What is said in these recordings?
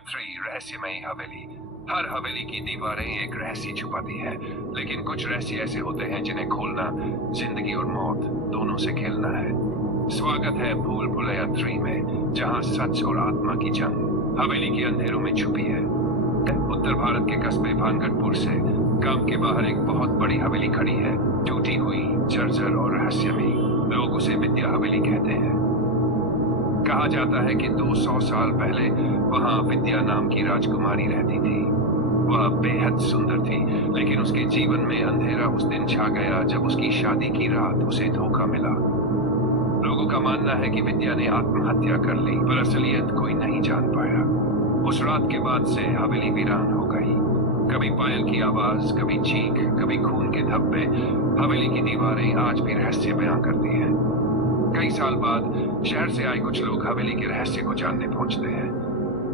3 रहस्यमयी हवेली। हर हवेली की दीवारें एक रहस्य छुपाती है, लेकिन कुछ रहस्य ऐसे होते हैं जिन्हें खोलना जिंदगी और मौत दोनों से खेलना है। स्वागत है भूल भुलैया 3 में, जहां सच और आत्मा की जंग हवेली के अंधेरों में छुपी है। उत्तर भारत के कस्बे भानगढ़पुर से गांव के बाहर एक बहुत बड़ी हवेली खड़ी है, टूटी हुई, जर्जर और रहस्यमयी। लोग उसे विद्या हवेली कहते हैं। कहा जाता है कि 200 साल पहले वहां विद्या नाम की राजकुमारी रहती थी। वह बेहद सुंदर थी, लेकिन उसके जीवन में अंधेरा उस दिन छा गया जब उसकी शादी की रात उसे धोखा मिला। लोगों का मानना है कि विद्या ने आत्महत्या कर ली, पर असलियत कोई नहीं जान पाया। उस रात के बाद से हवेली वीरान हो गई। कभी पायल की आवाज, कभी चीख, कभी खून के धब्बे। हवेली की दीवारें आज भी रहस्य बयां करती हैं। कई साल बाद शहर से आए कुछ लोग हवेली के रहस्य को जानने पहुंचते हैं।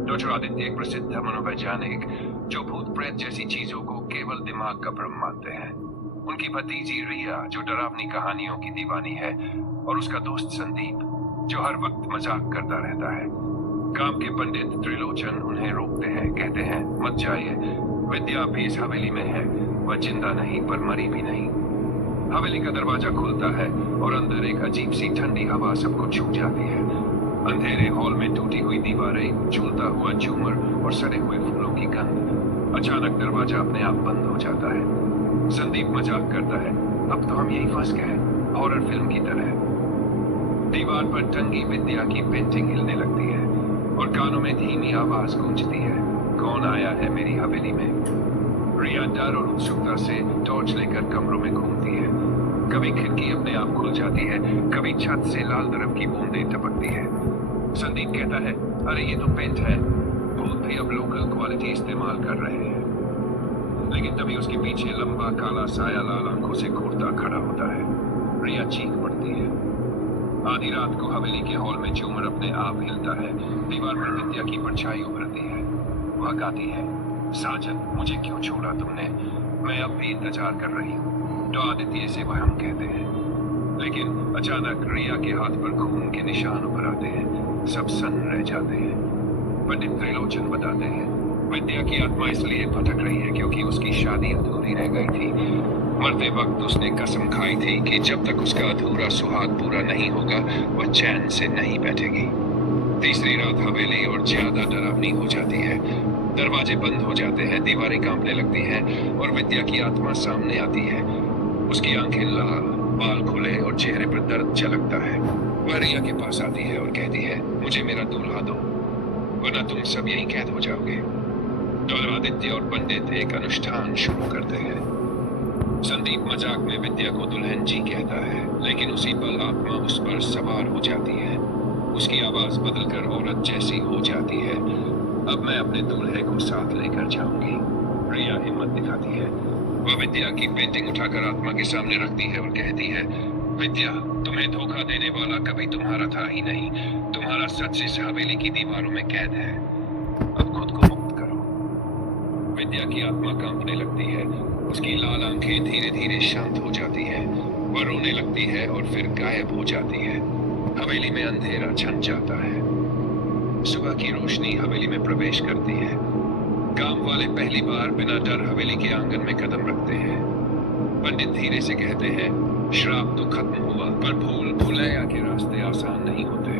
डॉक्टर आदित्य एक प्रसिद्ध मनोवैज्ञानिक जो भूत प्रेत जैसी चीजों को केवल दिमाग का भ्रम मानते हैं। उनकी भतीजी रिया जो डरावनी कहानियों की दीवानी है, और उसका दोस्त संदीप जो हर वक्त मजाक करता रहता है। गांव के पंडित त्रिलोचन उन्हें रोकते हैं, कहते हैं मत जाइए, विद्या भी इस हवेली में है। वह जिंदा नहीं पर मरी भी नहीं। हवेली का दरवाजा खुलता है और अंदर एक अजीब सी ठंडी हवा सबको छू जाती है। अंधेरे हॉल में टूटी हुई दीवारें, झूलता हुआ झूमर और सड़े हुए फूलों की गंध। अचानक दरवाजा अपने आप बंद हो जाता है। संदीप मजाक करता है, अब तो हम यही फंस गए, हॉरर फिल्म की तरह। दीवार पर टंगी विद्या की पेंटिंग हिलने लगती है और कानों में धीमी आवाज गूंजती है, कौन आया है मेरी हवेली में। रिया डर और उत्सुकता से टॉर्च लेकर कमरों में घूमती है। कभी खिड़की अपने आप खुल जाती है, कभी छत से लाल बर्फ की बूंदें टपकती है। संदीप कहता है, अरे ये तो पेंट है, भूत भी अब लोकल क्वालिटी इस्तेमाल कर रहे हैं। लेकिन तभी उसके पीछे लंबा काला साया लाल आंखों से घूरता खड़ा होता है। रिया चीख पड़ती है। आधी रात को हवेली के हॉल में झूमर अपने आप हिलता है। दीवार पर विद्या की परछाई उभरती है। वह गाती है, साजन मुझे क्यों छोड़ा तुमने, मैं अब भी इंतजार कर रही हूँ। तो आदित्य से वह हम कहते हैं। लेकिन अचानक रिया के हाथ पर खून के निशान उभर आते हैं। सब सन्न रह जाते हैं। पंडित त्रिलोचन बताते हैं, विद्या की आत्मा इसलिए भटक रही है क्योंकि उसकी शादी अधूरी रह गई थी। मरते वक्त उसने कसम खाई थी कि जब तक उसका अधूरा सुहाग पूरा नहीं होगा वह चैन से नहीं बैठेगी। तीसरी रात हवेली और ज्यादा डरावनी हो जाती है। दरवाजे बंद हो जाते हैं, दीवारें कांपने लगती हैं और विद्या की आत्मा सामने आती है। उसकी आंखें लाल, बाल खुले और चेहरे पर दर्द झलकता है। वह रिया के पास आती है और कहती है, मुझे मेरा दूल्हा दो, वरना तुम सब यहीं कैद हो जाओगे। डॉक्टर आदित्य और पंडित एक अनुष्ठान शुरू करते हैं। संदीप मजाक में विद्या को दुल्हन जी कहता है, लेकिन उसी पल आत्मा उस पर सवार हो जाती है। उसकी आवाज बदलकर औरत जैसी हो जाती है। अब मैं अपने दूल्हे को साथ लेकर जाऊंगी। रिया हिम्मत दिखाती है। वह विद्या की पेंटिंग उठाकर आत्मा के सामने रखती है और कहती है, विद्या तुम्हें धोखा देने वाला कभी तुम्हारा था ही नहीं। तुम्हारा सच इस हवेली की दीवारों में कैद है। अब खुद को मुक्त करो। विद्या की आत्मा कांपने लगती है। उसकी लाल आंखें धीरे धीरे शांत हो जाती है। वह रोने लगती है और फिर गायब हो जाती है। हवेली में अंधेरा छन जाता है। सुबह की रोशनी हवेली में प्रवेश करती है। गांव वाले पहली बार बिना डर हवेली के आंगन में कदम रखते हैं। पंडित धीरे से कहते हैं, श्राप तो खत्म हुआ, पर भूल भुलैया के रास्ते आसान नहीं होते।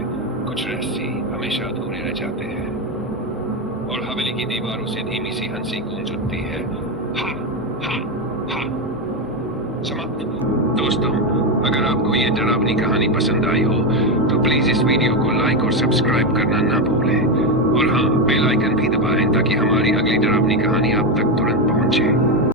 कुछ रहस्य हमेशा अधूरे रह जाते हैं। और हवेली की दीवारों से धीमी सी हंसी गूंज उठती है। हा हा हा। समाप्त। दोस्तों, अगर आपको ये डरावनी कहानी पसंद आई हो तो प्लीज इस वीडियो को लाइक और सब्सक्राइब करना ना भूलें। और हाँ, बेल आइकन भी दबाएं ताकि हमारी अगली डरावनी कहानी आप तक तुरंत पहुंचे।